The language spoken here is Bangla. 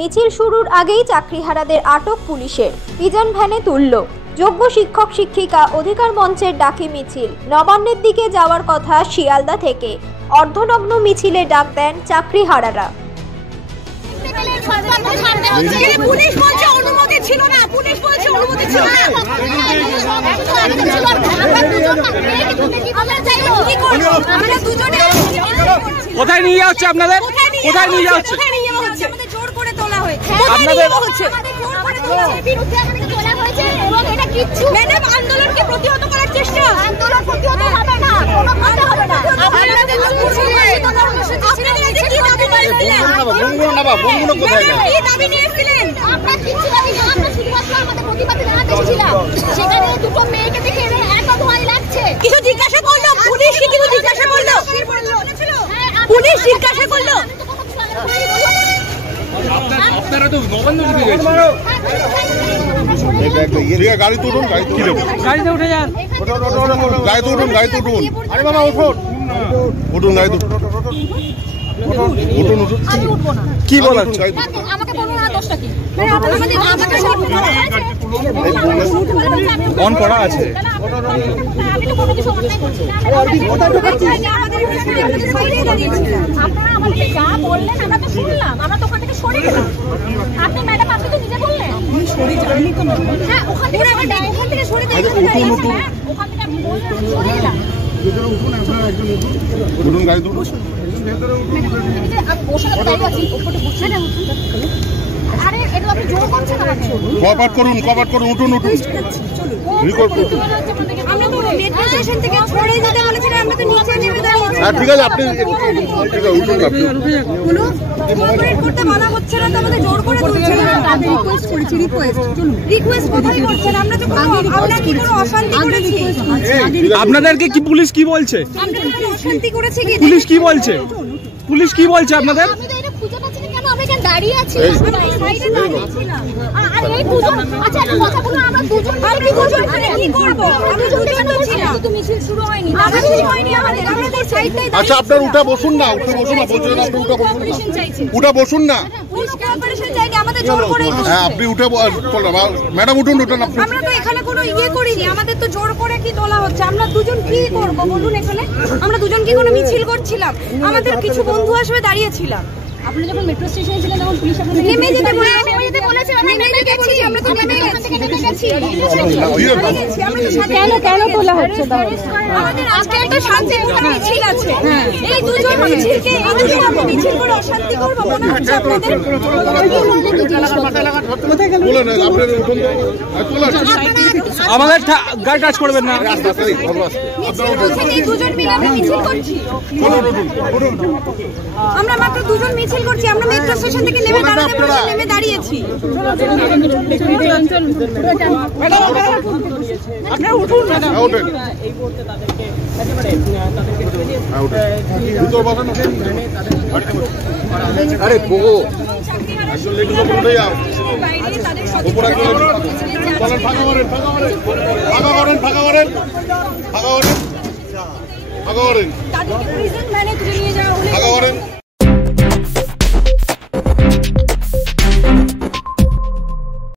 মিছিল শুরুর আগেই চাকরিহারাদের আটক পুলিশের, পিজন ভ্যানে তুলল। যোগ্য শিক্ষক শিক্ষিকা অধিকার মঞ্চের ডাকে মিছিল। নবান্নের দিকে যাওয়ার কথা শিয়ালদা থেকে। অর্ধনগ্ন মিছিলে ডাক দেন চাকরিহারারা। কোথায় নিয়ে যাচ্ছে আপনাদের? কোথায় নিয়ে যাচ্ছে? জোর করে তোলা হয়েছে আপনাদের ম্যাডাম, আন্দোলনকে প্রতিহত করার চেষ্টা। আন্দোলন প্রতিহত হবে না, কোনো কথা হবে না। আপনাদের কি দাবি নিয়েছিলেন? আমরা কিছু দাবি না, আমরা শুধুমাত্র আমাদের প্রতিবাদ জানাতে এসেছিলাম। সেখানে দুটো মেয়েকে দেখে একা ভয় লাগছে। কিছু জিজ্ঞাসা করলো পুলিশ? কিছু জিজ্ঞাসা করলো পুলিশ? জিজ্ঞাসা করলো? আপনারা তো নবান্ন দিকে গেছেন। গাড়ি তুলুন, গাড়িতে উঠে যান। গাড়িতে উঠুন। আরে বাবা উঠুন, উঠুন গাড়িতে উঠুন। কি বলেন? আমাকে বলুন না, দোষটা কি? অন করা আছে। আমি তো কোনো কিছু অন্যায় করছি না। আপনারা আমাদেরকে যা বললেন আমরা তো শুনলাম, আমরা তো ওখান থেকে সরে গেলাম। আপনি ম্যাডাম, আপনি তো নিজে বললেন সরে যাননি তো। হ্যাঁ, ওখান থেকে সরে যাই। ওখান থেকে আপনি বললেন সরে গেলাম। উঠুন গাড়িতে উঠুন। কপাট করুন, উঠুন। ঠিক আছে, আপনি আপনাদেরকে কি পুলিশ কি বলছে? পুলিশ কি বলছে? পুলিশ কি বলছে আপনাদের? দাঁড়িয়ে আছি সাইডে দাঁড়িয়েছিলাম। আর এই দুজন, আচ্ছা একটা কথা বলুন, আমরা দুজন আর কি দুজন কি করব? আমরা দুজন তো ছিলাম, তো মিছিল শুরু হয়নি। আমাদের আমাদের সাইডটাই। আচ্ছা, আপনারা উঠে বসুন না, বলছেন আপনি উঠে বসুন না। পুলিশ কোঅপারেশন চাইনি, আমাদের জোর করে। হ্যাঁ, আপনি উঠে ম্যাডাম উঠুন। আমরা তো এখানে কোনো করিনি, আমাদের তো জোর করে কি তোলা হচ্ছে। আমরা দুজন কি করব বলুন? এখানে আমরা দুজন কি কোনো মিছিল করছিলাম? আমাদের কিছু বন্ধু আসবে দাঁড়িয়েছিলাম। আপনি যখন মেট্রো স্টেশনে ছিলেন তখন পুলিশ আপনাদের নেমে যেতে বলেছে। আমরা নেমে গেছি, আমরা তো নেমে গেছি। কেন তোলা হচ্ছে? আমাদের আজকে একটা শান্তিপূর্ণ মিছিল আছে। এই দুজন মিছিলকে আমরা মিছিল করে অশান্তি করব মনে হচ্ছে আপনাদের? আমাদের গাড়ি টাচ করবেন না। এই দুজন মিলে আমরা মিছিল করছি। আমরা মাত্র দুজন মিছিল করছি। আমরা মেট্রো স্টেশন থেকে নেমে দাঁড়িয়েছি। আপনারা উঠুন। আরে বগো তাদেরকে প্রিজন ভ্যানে তুলে নিয়ে যাওয়া হলো।